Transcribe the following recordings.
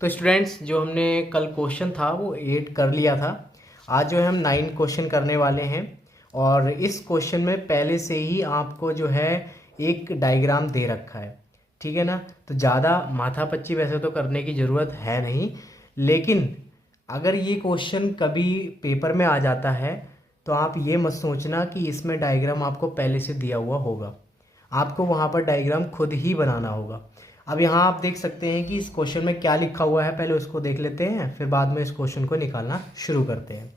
तो स्टूडेंट्स, जो हमने कल क्वेश्चन था वो 8 कर लिया था। आज जो है हम 9 क्वेश्चन करने वाले हैं। और इस क्वेश्चन में पहले से ही आपको जो है एक डायग्राम दे रखा है, ठीक है ना। तो ज़्यादा माथापच्ची वैसे तो करने की ज़रूरत है नहीं, लेकिन अगर ये क्वेश्चन कभी पेपर में आ जाता है तो आप ये मत सोचना कि इसमें डायग्राम आपको पहले से दिया हुआ होगा। आपको वहाँ पर डायग्राम खुद ही बनाना होगा। अब यहाँ आप देख सकते हैं कि इस क्वेश्चन में क्या लिखा हुआ है, पहले उसको देख लेते हैं, फिर बाद में इस क्वेश्चन को निकालना शुरू करते हैं।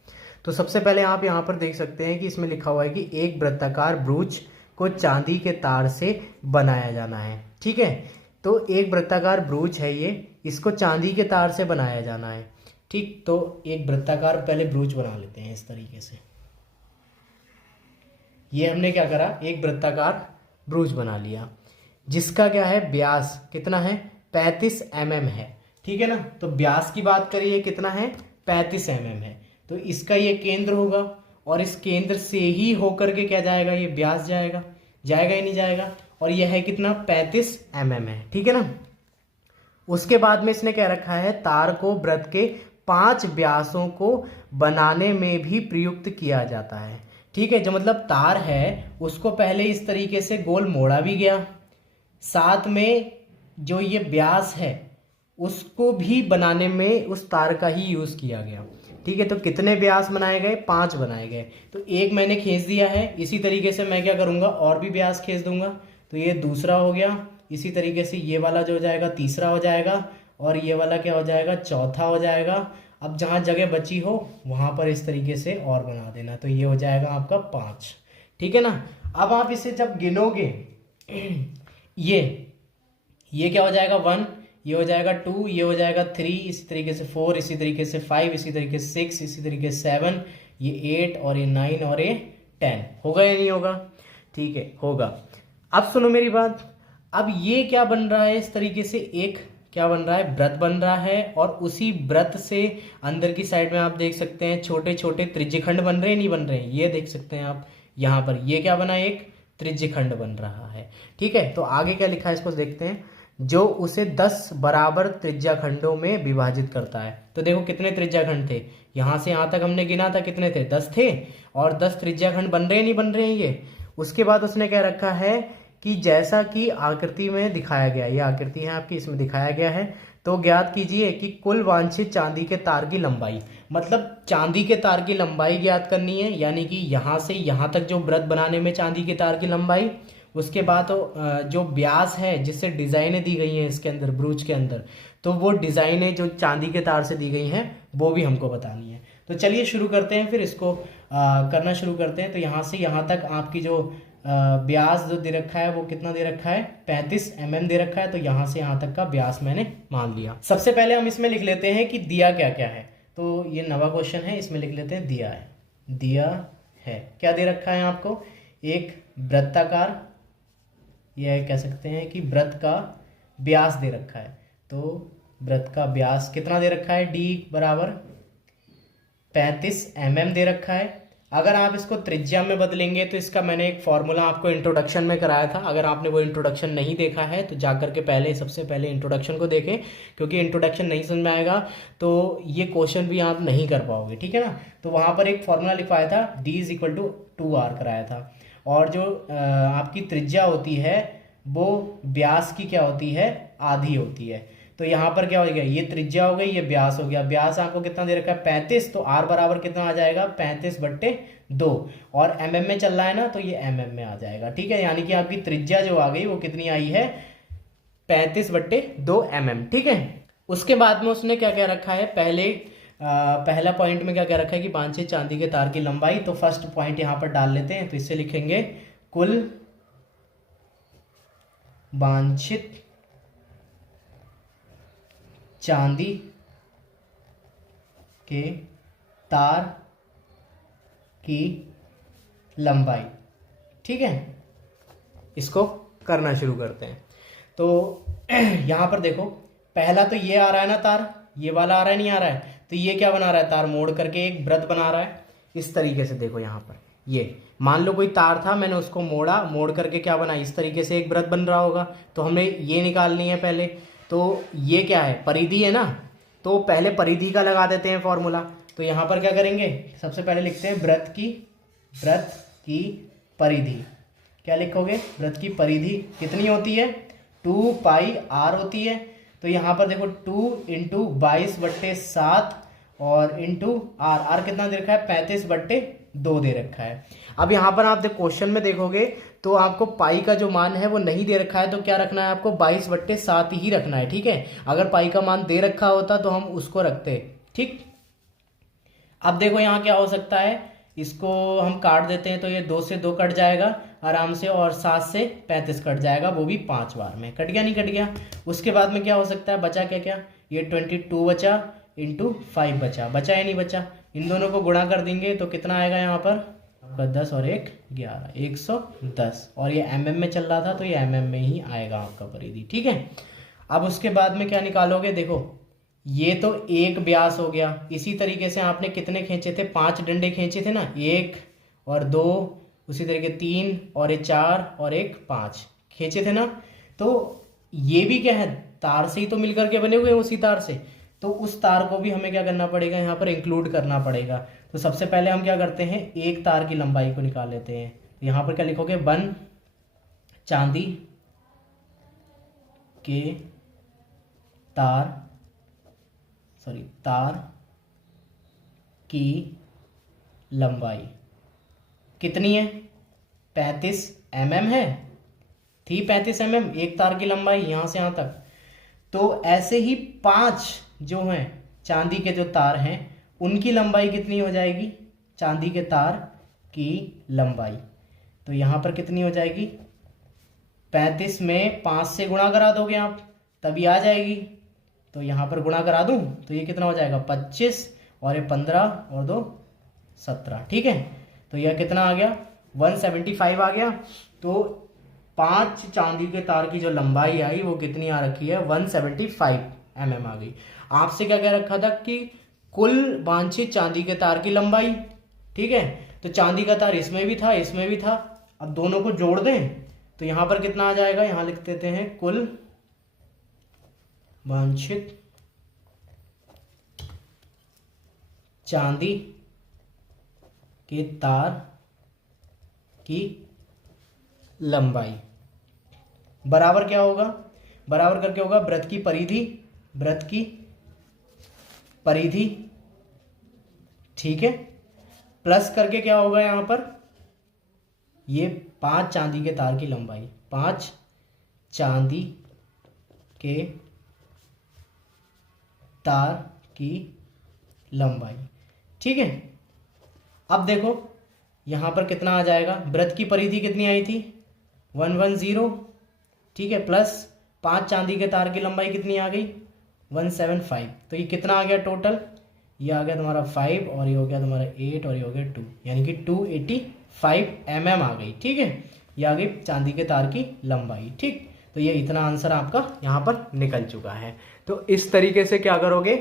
तो सबसे पहले आप यहाँ पर देख सकते हैं कि इसमें लिखा हुआ है कि एक वृत्ताकार ब्रूच को चांदी के तार से बनाया जाना है, ठीक है। तो एक वृत्ताकार ब्रूच है ये, इसको चांदी के तार से बनाया जाना है, ठीक। तो एक वृत्ताकार पहले ब्रूच बना लेते हैं इस तरीके से। ये हमने क्या करा, एक वृत्ताकार ब्रूच बना लिया, जिसका क्या है व्यास कितना है, 35 mm है, ठीक है ना। तो व्यास की बात करिए कितना है, 35 mm है। तो इसका ये केंद्र होगा और इस केंद्र से ही होकर के क्या जाएगा, ये व्यास जाएगा, जाएगा ही नहीं जाएगा। और यह है कितना, 35 mm है, ठीक है ना। उसके बाद में इसने क्या रखा है, तार को वृत्त के 5 व्यासों को बनाने में भी प्रयुक्त किया जाता है, ठीक है। जो मतलब तार है उसको पहले इस तरीके से गोल मोड़ा भी गया, साथ में जो ये व्यास है उसको भी बनाने में उस तार का ही यूज किया गया, ठीक है। तो कितने व्यास बनाए गए, 5 बनाए गए। तो एक मैंने खींच दिया है, इसी तरीके से मैं क्या करूंगा, और भी व्यास खींच दूंगा। तो ये दूसरा हो गया, इसी तरीके से ये वाला जो हो जाएगा तीसरा हो जाएगा, और ये वाला क्या हो जाएगा, चौथा हो जाएगा। अब जहाँ जगह बची हो वहाँ पर इस तरीके से और बना देना, तो ये हो जाएगा आपका 5, ठीक है ना। अब आप इसे जब गिनोगे ये क्या हो जाएगा, 1, ये हो जाएगा 2, ये हो जाएगा 3, इसी तरीके से 4, इसी तरीके से 5, इसी तरीके से 6, इसी तरीके से 7, ये 8 और ये 9 और ये 10। होगा या नहीं होगा, ठीक है, होगा। अब सुनो मेरी बात, अब ये क्या बन रहा है, इस तरीके से एक क्या बन रहा है, व्रत बन रहा है। और उसी व्रत से अंदर की साइड में आप देख सकते हैं छोटे छोटे त्रिज्यखंड बन रहे हैं, नहीं बन रहे हैं, ये देख सकते हैं आप यहाँ पर, ये क्या बना, एक त्रिज्यखंड बन रहा है, ठीक है। तो आगे क्या लिखा है इसको देखते हैं, जो उसे 10 बराबर त्रिज्याखंडों में विभाजित करता है। तो देखो कितने त्रिज्याखंड थे, यहां से यहां तक हमने गिना था, कितने थे, 10 थे। और 10 त्रिज्याखंड बन रहे हैं, नहीं बन रहे हैं ये। उसके बाद उसने क्या रखा है कि जैसा कि आकृति में दिखाया गया, ये आकृति है आपकी, इसमें दिखाया गया है। तो ज्ञात कीजिए कि कुल वांछित चांदी के तार की लंबाई, मतलब चांदी के तार की लंबाई ज्ञात करनी है, यानी कि यहां से यहां तक जो व्रत बनाने में चांदी के तार की लंबाई। उसके बाद जो व्यास है जिससे डिजाइनें दी गई हैं इसके अंदर, ब्रूच के अंदर, तो वो डिजाइनें जो चांदी के तार से दी गई हैं वो भी हमको बतानी है। तो चलिए शुरू करते हैं, फिर इसको करना शुरू करते हैं। तो यहाँ से यहाँ तक आपकी जो व्यास जो दे रखा है वो कितना दे रखा है, 35 mm दे रखा है। तो यहाँ से यहाँ तक का व्यास मैंने मान लिया। सबसे पहले हम इसमें लिख लेते हैं कि दिया क्या क्या है। तो ये नवा क्वेश्चन है, इसमें लिख लेते हैं दिया है। दिया है क्या दे रखा है आपको, एक वृत्ताकार, यह कह सकते हैं कि व्रत का व्यास दे रखा है। तो व्रत का व्यास कितना दे रखा है, d बराबर 35 mm दे रखा है। अगर आप इसको त्रिज्या में बदलेंगे तो इसका मैंने एक फॉर्मूला आपको इंट्रोडक्शन में कराया था। अगर आपने वो इंट्रोडक्शन नहीं देखा है तो जाकर के पहले, सबसे पहले इंट्रोडक्शन को देखें, क्योंकि इंट्रोडक्शन नहीं समझ में आएगा तो ये क्वेश्चन भी आप नहीं कर पाओगे, ठीक है ना। तो वहाँ पर एक फॉर्मूला लिखवाया था, d = 2r कराया था। और जो आपकी त्रिज्या होती है वो व्यास की क्या होती है, आधी होती है। तो यहाँ पर क्या हो गया, ये त्रिज्या हो गई, ये व्यास हो गया। व्यास आपको कितना दे रखा है, 35, तो r बराबर कितना आ जाएगा, 35/2। और mm में चल रहा है ना, तो ये mm में आ जाएगा, ठीक है। यानी कि आपकी त्रिज्या जो आ गई वो कितनी आई है, 35/2 mm, ठीक है। उसके बाद में उसने क्या क्या रखा है, पहला पॉइंट में क्या क्या रखा है कि वांछित चांदी के तार की लंबाई। तो फर्स्ट पॉइंट यहां पर डाल लेते हैं, तो इससे लिखेंगे कुल वांछित चांदी के तार की लंबाई, ठीक है। इसको करना शुरू करते हैं। तो यहां पर देखो, पहला तो ये आ रहा है ना तार, ये वाला आ रहा है, नहीं आ रहा है। तो ये क्या बना रहा है, तार मोड़ करके एक व्रत बना रहा है इस तरीके से। देखो यहाँ पर ये मान लो कोई तार था, मैंने उसको मोड़ा, मोड़ करके क्या बना, इस तरीके से एक व्रत बन रहा होगा। तो हमें ये निकालनी है पहले। तो ये क्या है, परिधि है ना, तो पहले परिधि का लगा देते हैं फॉर्मूला। तो यहाँ पर क्या करेंगे, सबसे पहले लिखते हैं वृत्त की परिधि। क्या लिखोगे, वृत्त की परिधि कितनी होती है, 2πr होती है। तो यहाँ पर देखो 2 इंटू 22/7 और इंटू आर कितना दे रखा है, 35/2 दे रखा है। अब यहाँ पर आप क्वेश्चन में देखोगे तो आपको पाई का जो मान है वो नहीं दे रखा है, तो क्या रखना है आपको, 22/7 ही रखना है। ठीक है, अगर पाई का मान दे रखा होता तो हम उसको रखते। ठीक, अब देखो यहाँ क्या हो सकता है, इसको हम काट देते हैं तो ये 2 से 2 कट जाएगा आराम से, और 7 से 35 कट जाएगा, वो भी 5 बार में। कट गया, नहीं कट गया। उसके बाद में क्या हो सकता है, बचा क्या क्या, ये 22 बचा इंटू 5 बचा या नहीं बचा। इन दोनों को गुणा कर देंगे तो कितना आएगा यहाँ पर आपका 10 और 1 11, 110। और ये mm में चल रहा था तो ये mm में ही आएगा आपका परिधि। ठीक है, अब उसके बाद में क्या निकालोगे, देखो ये तो एक व्यास हो गया। इसी तरीके से आपने कितने खींचे थे, 5 डंडे खींचे थे ना, 1 और 2, उसी तरीके 3 और ये 4 और एक 5 खींचे थे ना। तो ये भी क्या है, तार से ही तो मिलकर के बने हुए हैं, उसी तार से। तो उस तार को भी हमें क्या करना पड़ेगा, यहाँ पर इंक्लूड करना पड़ेगा। तो सबसे पहले हम क्या करते हैं, एक तार की लंबाई को निकाल लेते हैं। यहाँ पर क्या लिखोगे, 1 चांदी के तार की लंबाई कितनी है, 35 mm है, थी 35 mm एक तार की लंबाई यहाँ से यहाँ तक। तो ऐसे ही 5 जो हैं चांदी के जो तार हैं उनकी लंबाई कितनी हो जाएगी, चांदी के तार की लंबाई। तो यहाँ पर कितनी हो जाएगी, 35 में 5 से गुणा करा दोगे आप तभी आ जाएगी। तो यहाँ पर गुणा करा दूं तो ये कितना हो जाएगा, 25 और ये 15 और 2 17। ठीक है, तो यह कितना आ गया, 175 आ गया। तो 5 चांदी के तार की जो लंबाई आई वो कितनी आ रखी है, 175 mm आ गई। आपसे क्या कह रखा था कि कुल वांछित चांदी के तार की लंबाई। ठीक है, तो चांदी का तार इसमें भी था, इसमें भी था। अब दोनों को जोड़ दें तो यहां पर कितना आ जाएगा, यहां लिख देते हैं कुल वांछित चांदी के तार की लंबाई बराबर क्या होगा, बराबर करके होगा वृत्त की परिधि। ठीक है, प्लस करके क्या होगा यहां पर, ये 5 चांदी के तार की लंबाई, 5 चांदी के तार की लंबाई। ठीक है, अब देखो यहां पर कितना आ जाएगा, वृत्त की परिधि कितनी आई थी, 110। ठीक है, प्लस 5 चांदी के तार की लंबाई कितनी आ गई, 175। तो ये कितना आ गया टोटल, ये आ गया तुम्हारा 5 और ये हो गया तुम्हारा 8 और ये हो गया 2, यानी कि 285 mm आ गई। ठीक है, ये आ गई चांदी के तार की लंबाई। ठीक, तो ये इतना आंसर आपका यहाँ पर निकल चुका है। तो इस तरीके से क्या करोगे,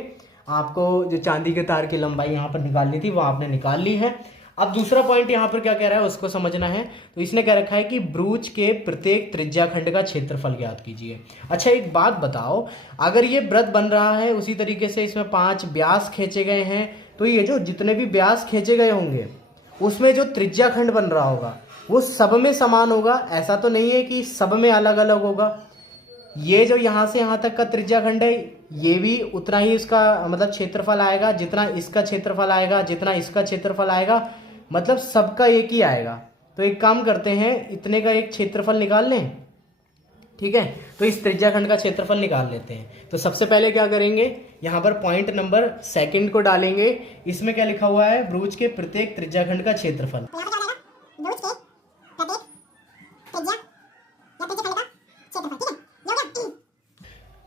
आपको जो चांदी के तार की लंबाई यहाँ पर निकालनी थी वो आपने निकाल ली है। अब दूसरा पॉइंट यहाँ पर क्या कह रहा है उसको समझना है। तो इसने कह रखा है कि ब्रूच के प्रत्येक त्रिज्याखंड का क्षेत्रफल ज्ञात कीजिए। अच्छा एक बात बताओ, अगर ये वृत्त बन रहा है उसी तरीके से इसमें 5 व्यास खींचे गए हैं, तो ये जो जितने भी व्यास खींचे गए होंगे उसमें जो त्रिज्याखंड बन रहा होगा वो सब में समान होगा, ऐसा तो नहीं है कि सब में अलग अलग होगा। ये जो यहाँ से यहाँ तक का त्रिज्याखंड है ये भी उतना ही इसका मतलब क्षेत्रफल आएगा जितना इसका क्षेत्रफल आएगा, जितना इसका क्षेत्रफल आएगा, मतलब सबका एक ही आएगा। तो एक काम करते हैं, इतने का एक क्षेत्रफल निकाल लें। ठीक है, तो इस त्रिज्याखंड का क्षेत्रफल निकाल लेते हैं। तो सबसे पहले क्या करेंगे, यहाँ पर पॉइंट नंबर 2 को डालेंगे। इसमें क्या लिखा हुआ है, ब्रूच के प्रत्येक त्रिज्याखंड का क्षेत्रफल।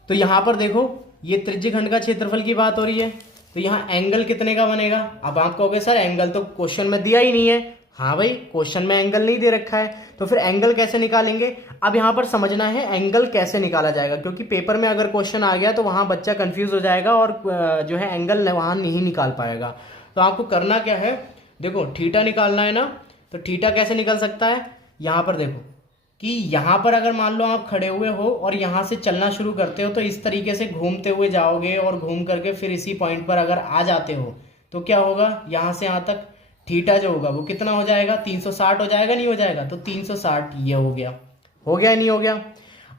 तो यहाँ पर देखो ये त्रिज्यखंड का क्षेत्रफल की बात हो रही है, तो यहाँ एंगल कितने का बनेगा। अब आप कहोगे सर एंगल तो क्वेश्चन में दिया ही नहीं है। हाँ भाई, क्वेश्चन में एंगल नहीं दे रखा है, तो फिर एंगल कैसे निकालेंगे। अब यहाँ पर समझना है एंगल कैसे निकाला जाएगा, क्योंकि पेपर में अगर क्वेश्चन आ गया तो वहाँ बच्चा कंफ्यूज हो जाएगा और जो है एंगल वहाँ नहीं निकाल पाएगा। तो आपको करना क्या है, देखो थीटा निकालना है ना, तो थीटा कैसे निकल सकता है, यहाँ पर देखो कि यहाँ पर अगर मान लो आप खड़े हुए हो और यहाँ से चलना शुरू करते हो तो इस तरीके से घूमते हुए जाओगे और घूम करके फिर इसी पॉइंट पर अगर आ जाते हो तो क्या होगा, यहाँ से यहाँ तक थीटा जो होगा वो कितना हो जाएगा, 360 हो जाएगा, नहीं हो जाएगा, तो 360 ये हो गया या नहीं हो गया।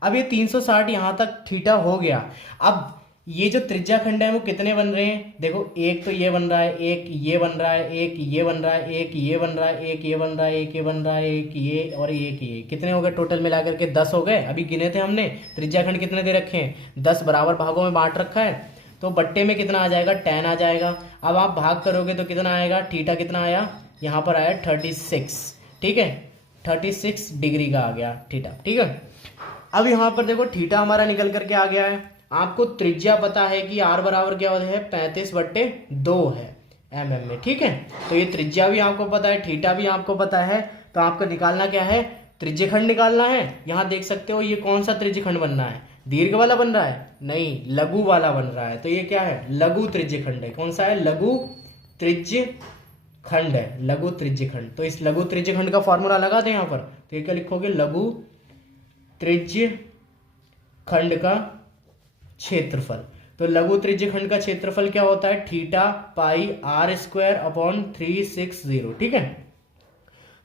अब ये 360 यहाँ तक थीटा हो गया। अब ये जो त्रिज्या खंड है वो कितने बन रहे हैं, देखो एक तो ये बन रहा है, एक ये बन रहा है, एक ये बन रहा है, एक ये बन रहा है, एक ये बन रहा है, एक ये बन रहा है, एक ये और एक ये, कितने हो गए टोटल मिलाकर के 10 हो गए। अभी गिने थे हमने त्रिज्या खंड कितने दे रखे हैं, 10 बराबर भागों में बांट रखा है, तो बट्टे में कितना आ जाएगा, 10 आ जाएगा। अब आप भाग करोगे तो कितना आएगा, थीटा कितना आया, यहाँ पर आया 36, ठीक है, 36 डिग्री का आ गया थीटा, ठीक है। अब यहाँ पर देखो थीटा हमारा निकल करके आ गया है। आपको त्रिज्या पता है कि आर बराबर क्या होता है, 35/2 है mm में, ठीक है। तो ये त्रिज्या भी आपको पता है, थीटा भी आपको पता है, तो आपको निकालना क्या है, त्रिज्यखंड निकालना है। यहाँ देख सकते हो ये कौन सा त्रिज्यखंड बनना है, दीर्घ वाला बन रहा है, नहीं लघु वाला बन रहा है, तो ये क्या है, लघु त्रिज्यखंड है। कौन सा है, लघु त्रिज्यखंड है, लघु त्रिज्यखंड। तो इस लघु त्रिज्यखंड का फॉर्मूला लगा दें यहाँ पर, तो ये क्या लिखोगे, लघु त्रिज्यखंड का क्षेत्रफल। तो लघु त्रिज्यखंड का क्षेत्रफल क्या होता है, थीटा पाई r²/360, ठीक है।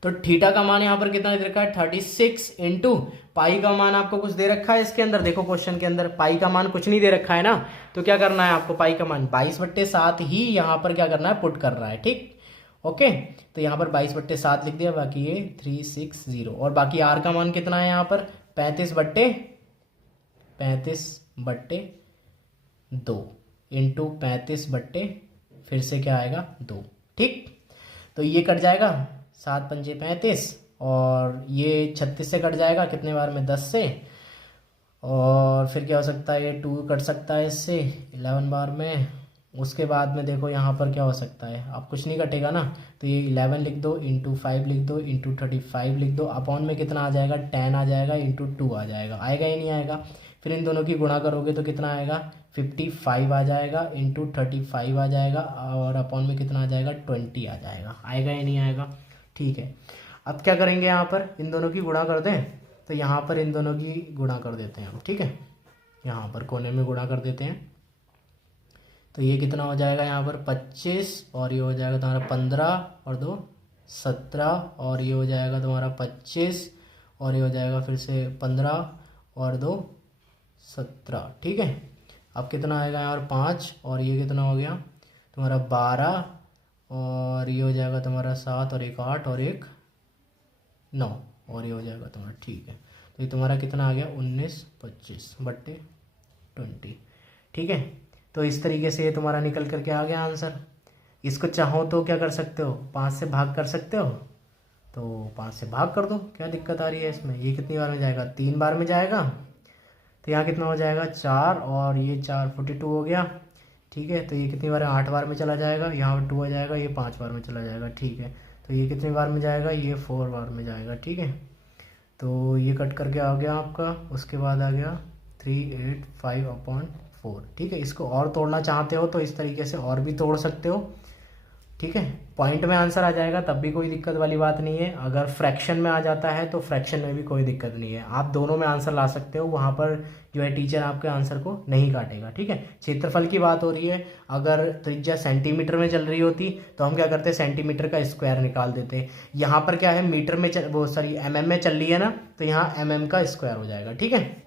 तो थीटा का मान यहां पर कितना दे रखा है, 36 इंटू पाई का मान आपको कुछ दे रखा है इसके अंदर, देखो क्वेश्चन के अंदर पाई का मान कुछ नहीं दे रखा है ना, तो क्या करना है आपको, पाई का मान 22/7 ही यहां पर क्या करना है, पुट कर रहा है, ठीक, ओके। तो यहाँ पर 22/7 लिख दिया, बाकी ये 360 और बाकी आर का मान कितना है यहाँ पर 35/2 इंटू 35 फिर से क्या आएगा 2, ठीक। तो ये कट जाएगा 7 पंजे 35 और ये 36 से कट जाएगा कितने बार में, 10 से, और फिर क्या हो सकता है, ये 2 कट सकता है इससे 11 बार में। उसके बाद में देखो यहाँ पर क्या हो सकता है, अब कुछ नहीं कटेगा ना, तो ये 11 लिख दो, इंटू 5 लिख दो, इंटू 35 लिख दो, अपॉन में कितना आ जाएगा, 10 आ जाएगा, इंटू 2 आ जाएगा, आएगा ही नहीं आएगा। फिर इन दोनों की गुणा करोगे तो कितना आएगा, 55 आ जाएगा, इंटू 35 आ जाएगा, और अपॉन में कितना आ जाएगा, 20 आ जाएगा, आएगा ही नहीं आएगा, ठीक है। अब क्या करेंगे, यहाँ पर इन दोनों की गुणा कर दें, तो यहाँ पर इन दोनों की गुणा कर देते हैं हम, ठीक है, यहाँ पर कोने में गुणा कर देते हैं। तो ये कितना हो जाएगा यहाँ पर 25 और ये हो जाएगा तुम्हारा 15 और 2 17 और ये हो जाएगा तुम्हारा 25 और ये हो जाएगा फिर से 15 और 2 17, ठीक है। अब कितना आएगा यहाँ पर 5 और ये कितना हो गया तुम्हारा 12 और ये हो जाएगा तुम्हारा 7 और एक 8 और एक 9 और ये हो जाएगा तुम्हारा, ठीक है। तो ये तुम्हारा कितना आ गया 19/25, ठीक है। तो इस तरीके से ये तुम्हारा निकल करके आ गया आंसर। इसको चाहो तो क्या कर सकते हो, 5 से भाग कर सकते हो, तो 5 से भाग कर दो, क्या दिक्कत आ रही है इसमें। ये कितनी बार में जाएगा, 3 बार में जाएगा, तो यहाँ कितना हो जाएगा 4 और ये 4 42 हो गया, ठीक है। तो ये कितनी बार है, 8 बार में चला जाएगा, यहाँ पर 2 आ जाएगा, ये 5 बार में चला जाएगा, ठीक है। तो ये कितनी बार में जाएगा, ये 4 बार में जाएगा, ठीक है। तो ये कट करके आ गया आपका, उसके बाद आ गया 385/4, ठीक है। इसको और तोड़ना चाहते हो तो इस तरीके से और भी तोड़ सकते हो, ठीक है। पॉइंट में आंसर आ जाएगा तब भी कोई दिक्कत वाली बात नहीं है, अगर फ्रैक्शन में आ जाता है तो फ्रैक्शन में भी कोई दिक्कत नहीं है, आप दोनों में आंसर ला सकते हो, वहाँ पर जो है टीचर आपके आंसर को नहीं काटेगा, ठीक है। क्षेत्रफल की बात हो रही है, अगर त्रिज्या सेंटीमीटर में चल रही होती तो हम क्या करते, सेंटीमीटर का स्क्वायर निकाल देते। यहाँ पर क्या है, मीटर में वो सॉरी mm में चल रही है ना, तो यहाँ mm का स्क्वायर हो जाएगा, ठीक है।